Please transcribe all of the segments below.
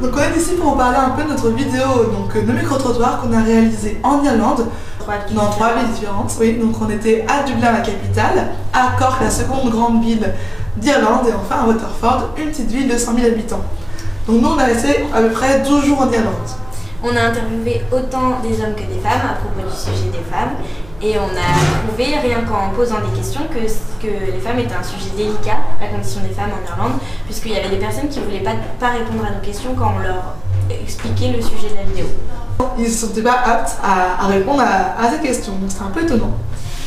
Donc on est ici pour vous parler un peu de notre vidéo, donc de micro-trottoir qu'on a réalisé en Irlande, dans 3 villes différentes. Oui, donc on était à Dublin, la capitale, à Cork, la seconde grande ville d'Irlande, et enfin à Waterford, une petite ville de 100 000 habitants. Donc nous on a resté à peu près 12 jours en Irlande. On a interviewé autant des hommes que des femmes à propos du sujet des femmes. Et on a trouvé, rien qu'en posant des questions, que les femmes étaient un sujet délicat, la condition des femmes en Irlande, puisqu'il y avait des personnes qui ne voulaient pas répondre à nos questions quand on leur expliquait le sujet de la vidéo. Ils ne se sentaient pas aptes à répondre à ces questions, donc c'était un peu étonnant.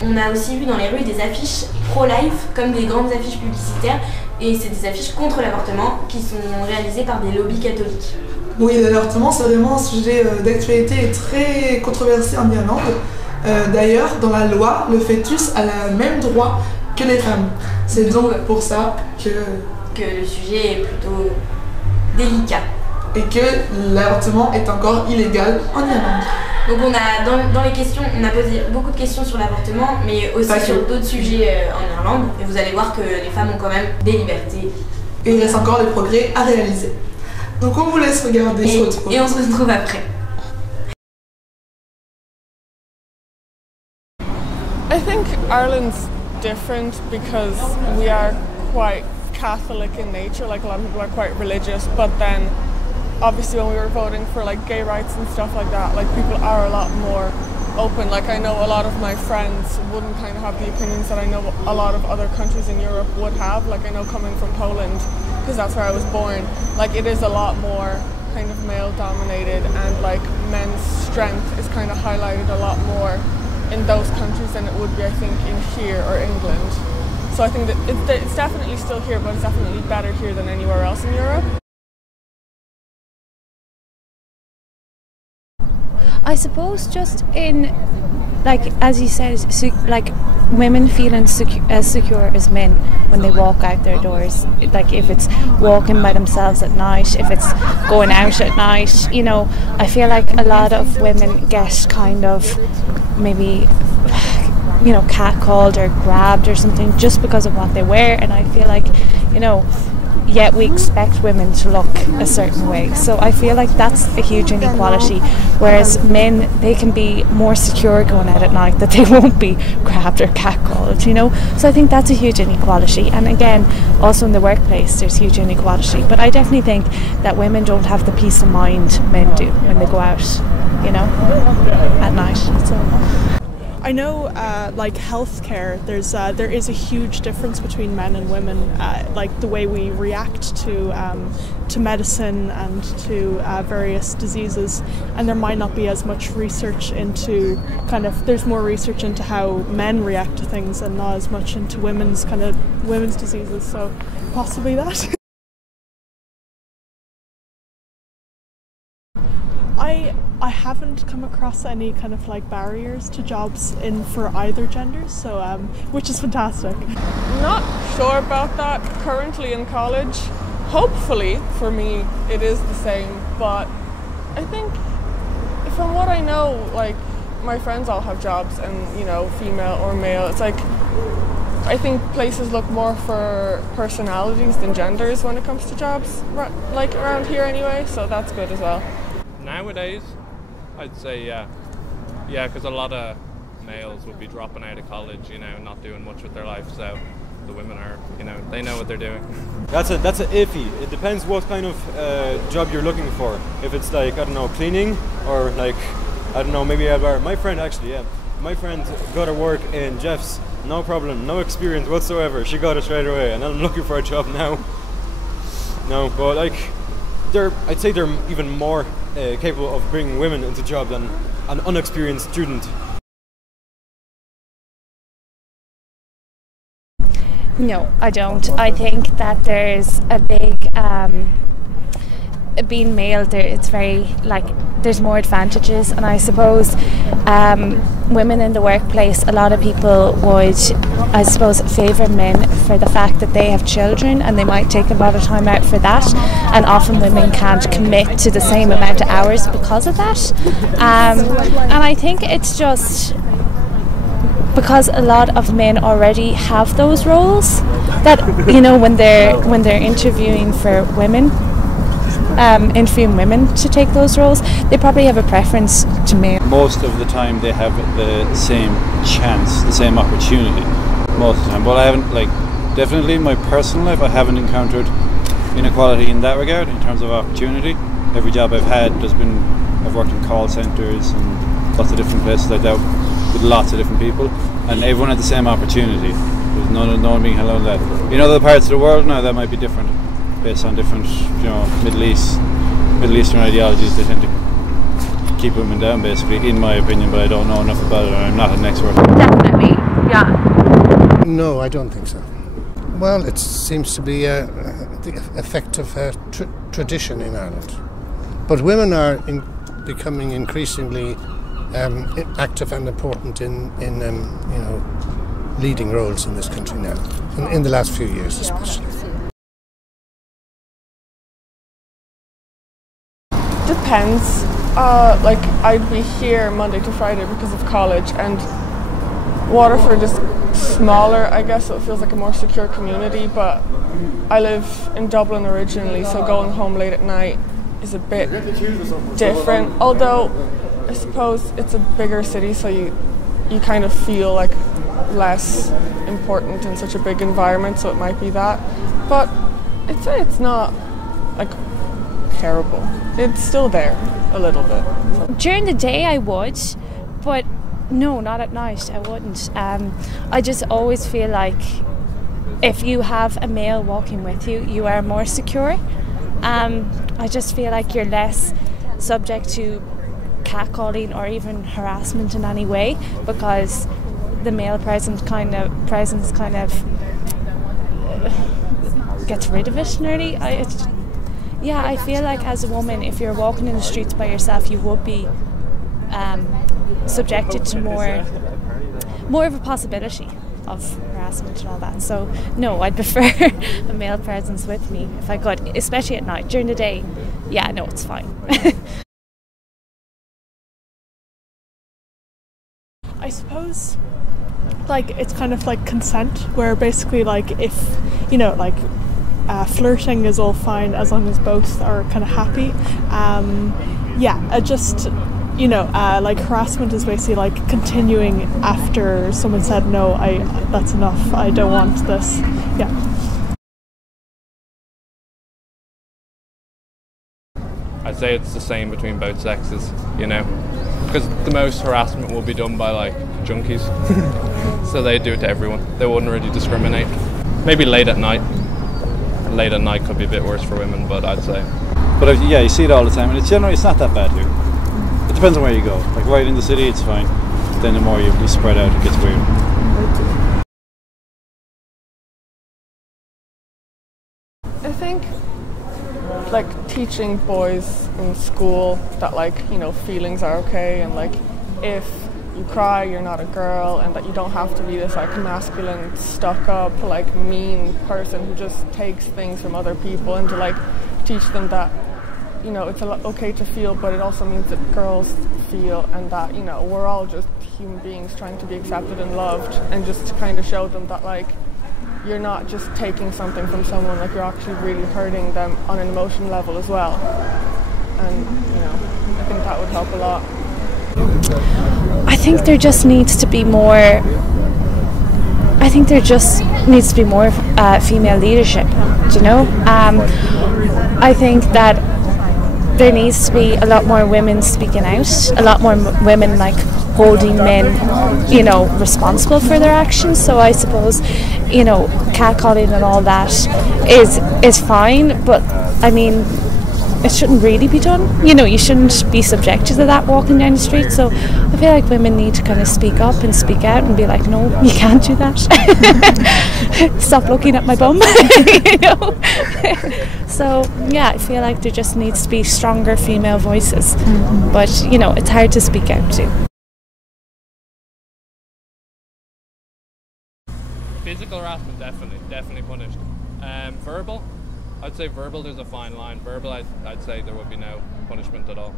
On a aussi vu dans les rues des affiches pro-life, comme des grandes affiches publicitaires, et c'est des affiches contre l'avortement qui sont réalisées par des lobbies catholiques. Oui, l'avortement c'est vraiment un sujet d'actualité et très controversé en Irlande. D'ailleurs, dans la loi, le fœtus a le même droit que les femmes. C'est donc pour ça que le sujet est plutôt délicat. Et que l'avortement est encore illégal en Irlande. Donc on a, dans les questions, on a posé beaucoup de questions sur l'avortement, mais aussi sur d'autres sujets en Irlande. Et vous allez voir que les femmes ont quand même des libertés. Et il reste encore des progrès à réaliser. Donc on vous laisse regarder, et on se retrouve après. I think Ireland's different because we are quite Catholic in nature, like a lot of people are quite religious, but then obviously when we were voting for like gay rights and stuff like that, like people are a lot more open. Like I know a lot of my friends wouldn't kind of have the opinions that I know a lot of other countries in Europe would have. Like I know coming from Poland, because that's where I was born, like it is a lot more kind of male dominated, and like men's strength is kind of highlighted a lot more in those countries than it would be, I think, in here or England. So I think that it's definitely still here, but it's definitely better here than anywhere else in Europe. I suppose just in, like, as you said, like women feeling as secure as men when they walk out their doors. Like if it's walking by themselves at night, if it's going out at night, you know, I feel like a lot of women get kind of maybe, you know, catcalled or grabbed or something just because of what they wear, and I feel like, you know, yet we expect women to look a certain way. So I feel like that's a huge inequality, whereas men, they can be more secure going out at night, that they won't be grabbed or catcalled, you know. So I think that's a huge inequality, and again also in the workplace there's huge inequality, but I definitely think that women don't have the peace of mind men do when they go out, you know, at night. So I know, like healthcare, there is a huge difference between men and women, like the way we react to medicine and to various diseases, and there might not be as much research into there's more research into how men react to things and not as much into women's diseases. So possibly that. I haven't come across any kind of like barriers to jobs for either genders, so which is fantastic. Not sure about that currently in college. Hopefully for me it is the same, but I think from what I know, like my friends all have jobs, and you know, female or male, it's like I think places look more for personalities than genders when it comes to jobs, like around here anyway, so that's good as well. Nowadays, I'd say yeah, because a lot of males would be dropping out of college, you know, not doing much with their life, so the women are, you know, they know what they're doing. That's a iffy. It depends what kind of job you're looking for. If it's like, I don't know, cleaning, or like, I don't know, maybe a bar. My friend actually, yeah, my friend got to work in Jeff's, no problem, no experience whatsoever. She got it straight away, and I'm looking for a job now. No, but like, I'd say they're even more capable of bringing women into job than an unexperienced student. No, I don't. I think that there's a big being male, it's very, like, there's more advantages, and I suppose women in the workplace, a lot of people would, I suppose, favour men for the fact that they have children, and they might take a lot of time out for that, and often women can't commit to the same amount of hours because of that, and I think it's just because a lot of men already have those roles, that, you know, when they're interviewing for women, interviewing women to take those roles, they probably have a preference to male. Most of the time they have the same chance, the same opportunity. Most of the time. But I haven't, like, definitely in my personal life, I haven't encountered inequality in that regard, in terms of opportunity. Every job I've had, I've worked in call centres and lots of different places like that with lots of different people, and everyone had the same opportunity. There's no one being held on that. In other parts of the world now, that might be different, based on different, Middle Eastern ideologies. They tend to keep women down, basically, in my opinion, but I don't know enough about it, and I'm not an expert. Definitely, yeah. No, I don't think so. Well, it seems to be the effect of tradition in Ireland. But women are becoming increasingly active and important in leading roles in this country now, in the last few years especially. Depends. Like, I'd be here Monday to Friday because of college, and Waterford is smaller, I guess, so it feels like a more secure community, but I live in Dublin originally, so going home late at night is a bit different, although I suppose it's a bigger city, so you kind of feel like less important in such a big environment, so it might be that, but it's not like terrible. It's still there a little bit. During the day I would, but no, not at night, I wouldn't. I just always feel like if you have a male walking with you, you are more secure. I just feel like you're less subject to catcalling or even harassment in any way, because the male presence kind of gets rid of it nearly. I feel like as a woman, if you're walking in the streets by yourself, you would be subjected to more of a possibility of harassment and all that. So no, I'd prefer a male presence with me if I could, especially at night. During the day, yeah, no, it's fine. I suppose like it's kind of like consent, where basically like if flirting is all fine as long as both are kind of happy. Like harassment is basically like continuing after someone said no, that's enough, I don't want this. Yeah. I'd say it's the same between both sexes, because the most harassment will be done by like junkies. So they do it to everyone. They wouldn't really discriminate. Maybe late at night. Late at night could be a bit worse for women, but I'd say. But yeah, you see it all the time, and it's not that bad here. It depends on where you go. Like right in the city, it's fine. Then the more you spread out, it gets weird. I think like teaching boys in school that feelings are okay, and like if you cry you're not a girl, and that you don't have to be this like masculine, stuck up, like mean person who just takes things from other people, and to like teach them that it's okay to feel, but it also means that girls feel, and that we're all just human beings trying to be accepted and loved, and just to kind of show them that like you're not just taking something from someone, like you're actually really hurting them on an emotional level as well. And I think that would help a lot. I think there just needs to be more female leadership, I think that there needs to be a lot more women speaking out, a lot more women like holding men, responsible for their actions. So I suppose, catcalling and all that is fine, but I mean, it shouldn't really be done. You shouldn't be subjected to that walking down the street. So I feel like women need to kind of speak up and speak out and be like, no, you can't do that. Stop looking at my bum. So yeah, I feel like there just needs to be stronger female voices. Mm-hmm. But it's hard to speak out to. Physical harassment, definitely punished. Verbal, I'd say verbal, there's a fine line. Verbal, I'd say there would be no punishment at all.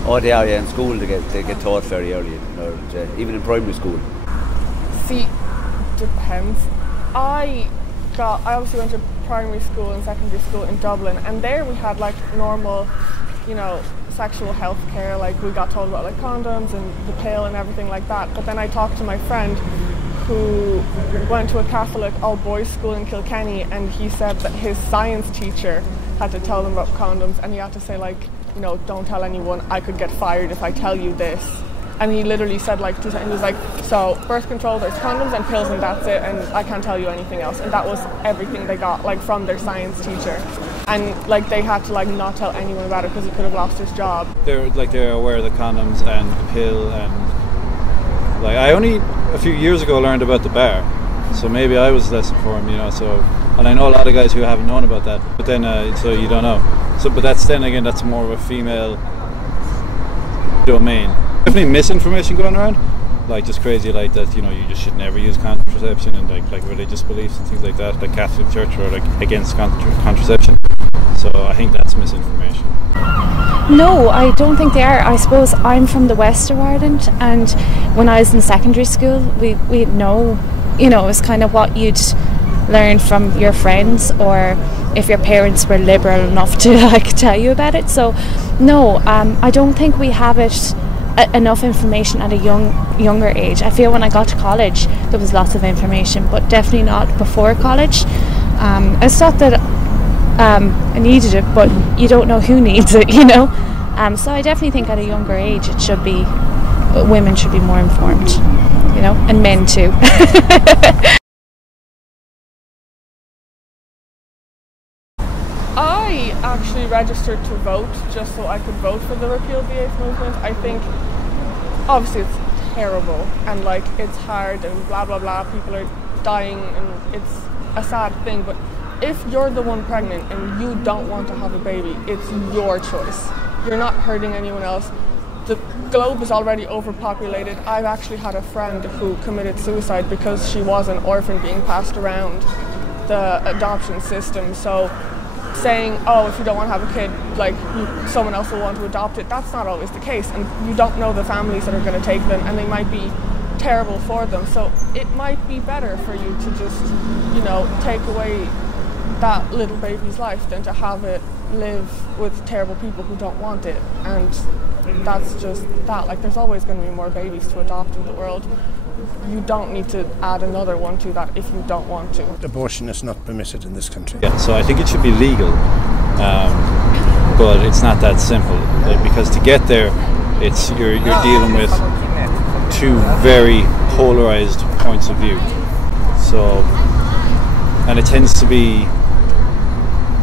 Oh, they are, yeah. In school, they get taught very early, even in primary school. See, depends. I I obviously went to primary school and secondary school in Dublin, and there we had like normal, you know, sexual health care. Like we got told about like condoms and the pill and everything like that. But then I talked to my friend who went to a Catholic all-boys school in Kilkenny, and he said that his science teacher had to tell them about condoms, and he had to say like, you know, don't tell anyone, I could get fired if I tell you this. And he literally said like, he was like, so birth control, there's condoms and pills and that's it, and I can't tell you anything else. And that was everything they got like from their science teacher. And like they had to like not tell anyone about it because he could have lost his job. They're aware of the condoms and the pill, and like I only a few years ago learned about the bar, so maybe I was less informed, you know. So, and I know a lot of guys who haven't known about that, but then so you don't know. So, but that's then again, that's more of a female domain. Definitely misinformation going around, like just crazy like that, you know, you just should never use contraception, and like religious beliefs and things like that, like Catholic Church are like against contraception. So I think that's misinformation. No, I don't think they are. I suppose I'm from the west of Ireland, and when I was in secondary school, we know, you know, it was kind of what you'd learn from your friends, or if your parents were liberal enough to like tell you about it. So no, I don't think we have it enough information at a younger age. I feel when I got to college there was lots of information, but definitely not before college. It's not that I needed it, but you don't know who needs it, you know. So I definitely think at a younger age it should be, women should be more informed, you know, and men too. I actually registered to vote just so I could vote for the Repeal the Eighth movement. I think obviously it's terrible and like it's hard and blah blah blah, people are dying and it's a sad thing, but if you're the one pregnant and you don't want to have a baby, it's your choice. You're not hurting anyone else. The globe is already overpopulated. I've actually had a friend who committed suicide because she was an orphan being passed around the adoption system. So saying, oh, if you don't want to have a kid, like someone else will want to adopt it, that's not always the case, and you don't know the families that are going to take them, and they might be terrible for them. So it might be better for you to just, you know, take away that little baby's life than to have it live with terrible people who don't want it. And that's just that. Like, there's always going to be more babies to adopt in the world. You don't need to add another one to that if you don't want to. Abortion is not permitted in this country. Yeah, so I think it should be legal, but it's not that simple, because to get there, it's you're dealing with two very polarized points of view. So, and it tends to be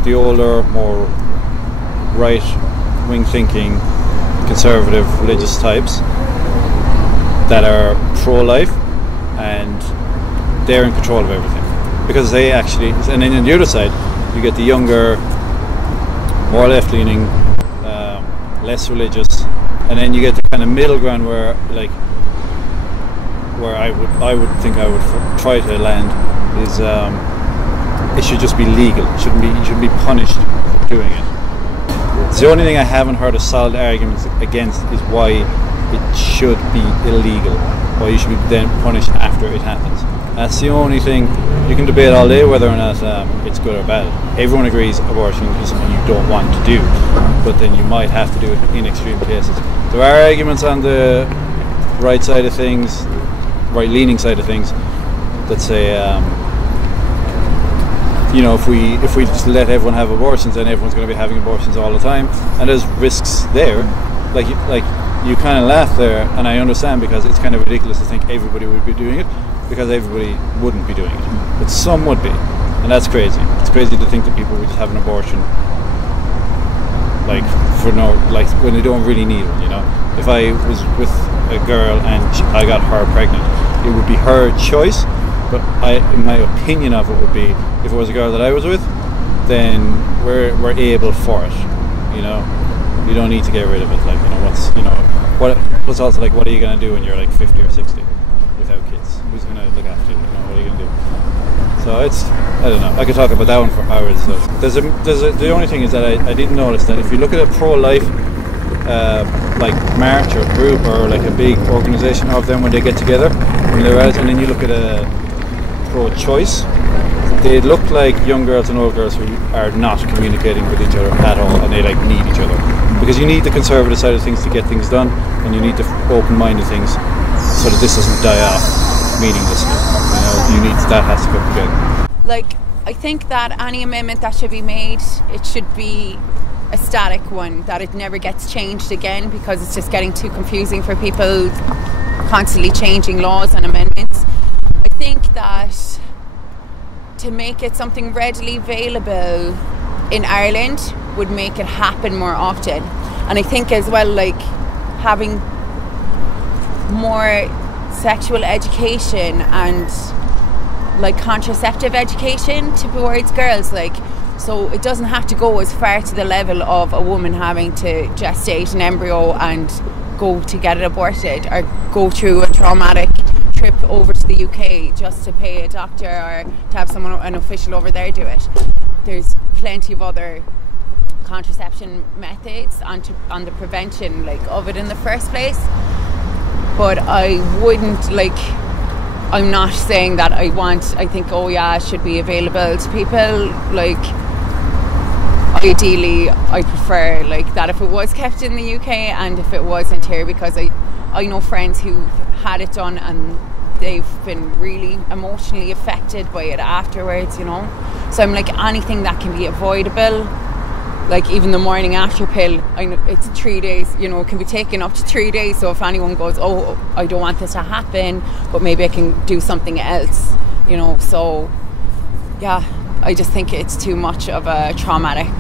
the older, more right-wing thinking, conservative, religious types that are pro-life, and they're in control of everything because they actually. And then on the other side, you get the younger, more left-leaning, less religious, and then you get the kind of middle ground where, like, where I would think I would try to land is it should just be legal. You shouldn't be punished for doing it. It's the only thing I haven't heard a solid argument against is why it should be illegal, why you should be then punished after it happens. That's the only thing. You can debate all day whether or not it's good or bad. Everyone agrees abortion is something you don't want to do, but then you might have to do it in extreme cases. There are arguments on the right side of things, right-leaning side of things, that say, you know, if we just let everyone have abortions, then everyone's going to be having abortions all the time, and there's risks there. Like you kind of laugh there, and I understand, because it's kind of ridiculous to think everybody would be doing it, because everybody wouldn't be doing it, but some would be, and that's crazy. It's crazy to think that people would have an abortion, like when they don't really need one. You know, if I was with a girl and I got her pregnant, it would be her choice. But my opinion of it would be, if it was a girl that I was with, then we're able for it. You know, you don't need to get rid of it. Like, you know, what's also like, what are you going to do when you're like 50 or 60 without kids? Who's going to look after you? You know, what are you going to do? So it's, I don't know. I could talk about that one for hours. So the only thing is that I didn't notice that if you look at a pro-life like march or group or like a big organisation of them when they get together, when they're out, and then you look at a pro-choice they look like young girls and old girls who are not communicating with each other at all, and they like need each other. Because you need the conservative side of things to get things done, and you need the open-minded things so that this doesn't die off meaninglessly. You know, you need that has to come together. Like, I think that any amendment that should be made, it should be a static one, that it never gets changed again, because it's just getting too confusing for people constantly changing laws and amendments. I think that to make it something readily available in Ireland would make it happen more often. And I think as well, like, having more sexual education and like contraceptive education towards girls, like, so it doesn't have to go as far to the level of a woman having to gestate an embryo and go to get it aborted, or go through a traumatic trip over to the UK just to pay a doctor or to have someone, an official over there, do it. There's plenty of other contraception methods on the prevention, like, of it in the first place. But I wouldn't, like, I'm not saying that I think, oh yeah, it should be available to people. Like, ideally, I prefer, like, that if it was kept in the UK and if it wasn't here, because I know friends who've had it done and they've been really emotionally affected by it afterwards, you know. So I'm like, anything that can be avoidable, like even the morning after pill, I know it's 3 days, you know, it can be taken up to 3 days. So if anyone goes, oh, I don't want this to happen, but maybe I can do something else, you know. So yeah, I just think it's too much of a traumatic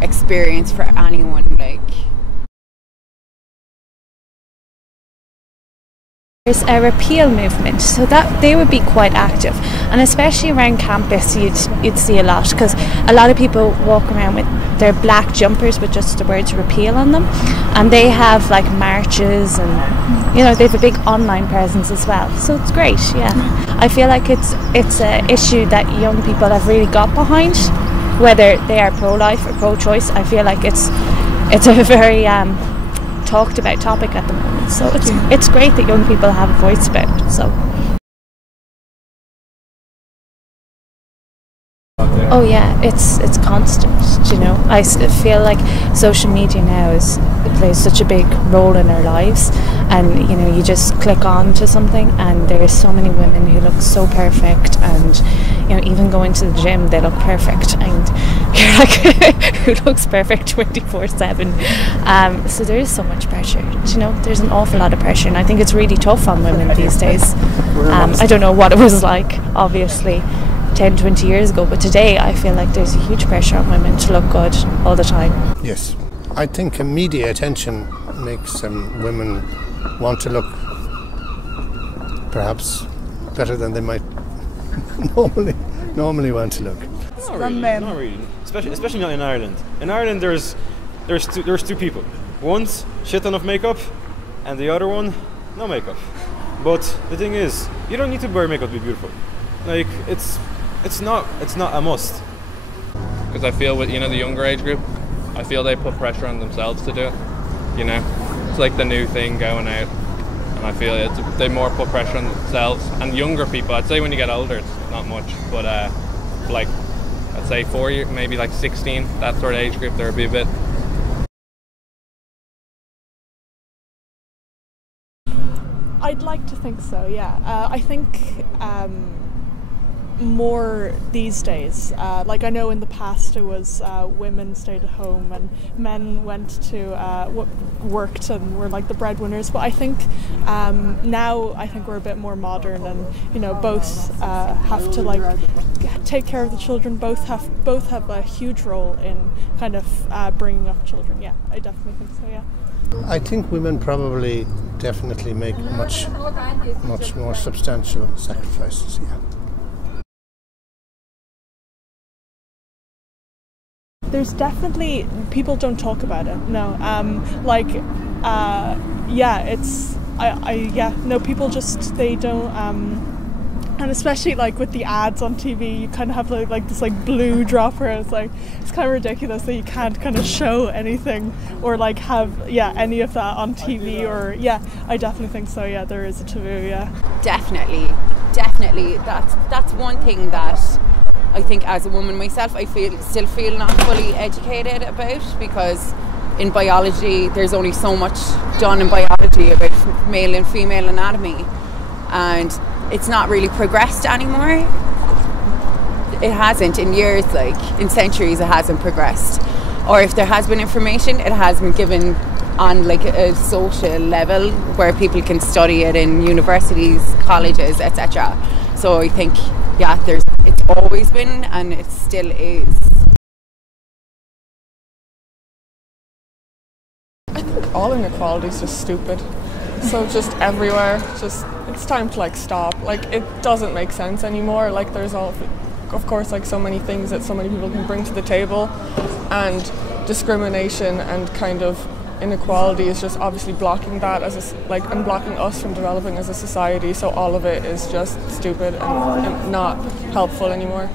experience for anyone, like. There's a repeal movement, so that they would be quite active, and especially around campus you'd see a lot, because a lot of people walk around with their black jumpers with just the words repeal on them, and they have like marches, and you know, they have a big online presence as well, so it's great. Yeah, I feel like it's an issue that young people have really got behind, whether they are pro-life or pro-choice. I feel like it's a very talked about topic at the moment, so it's great that young people have a voice about it. So oh yeah, it's constant, you know. I feel like social media now plays such a big role in our lives, and you know, you just click on to something and there's so many women who look so perfect, and you know, even going to the gym they look perfect, and you're like, who looks perfect 24/7? So there is so much pressure, you know. There's an awful lot of pressure, and I think it's really tough on women these days. I don't know what it was like, obviously 10-20 years ago, but today I feel like there's a huge pressure on women to look good all the time. Yes, I think media attention makes women want to look perhaps better than they might normally want to look. Not really. Especially not in Ireland. In Ireland there's two people. One's shit ton of makeup and the other one no makeup. But the thing is, you don't need to wear makeup to be beautiful. Like, it's not a must. Because I feel with, you know, the younger age group, I feel they put pressure on themselves to do it. You know, it's like the new thing going out, and I feel they more put pressure on themselves. And younger people, I'd say when you get older, it's not much, but like I'd say 4 years, maybe like 16, that sort of age group, there would be a bit. I'd like to think so, yeah. I think more these days. Like, I know in the past it was women stayed at home and men went to worked and were like the breadwinners, but I think now I think we're a bit more modern, and you know, both have to like take care of the children. Both have a huge role in kind of bringing up children. Yeah, I definitely think so, yeah. I think women probably definitely make much more substantial sacrifices, yeah. There's definitely, people don't talk about it, no. Yeah, it's, no, people just, they don't, and especially like with the ads on TV, you kind of have like this like blue dropper, and it's like, it's kind of ridiculous that you can't kind of show anything or like have, yeah, any of that on TV, or, yeah, I definitely think so, yeah, there is a taboo, yeah. Definitely, that's one thing that I think as a woman myself, I still feel not fully educated about, because in biology there's only so much done in biology about male and female anatomy, and it's not really progressed anymore. It hasn't in years, like in centuries, it hasn't progressed. Or if there has been information, it has been given on like a social level where people can study it in universities, colleges, etc. So I think, yeah, it's always been and it still is. I think all inequality is just stupid. So just everywhere, it's time to like stop. Like, it doesn't make sense anymore. Like, there's of course, like so many things that so many people can bring to the table, and discrimination and kind of inequality is just obviously blocking that and blocking us from developing as a society. So all of it is just stupid and not helpful anymore.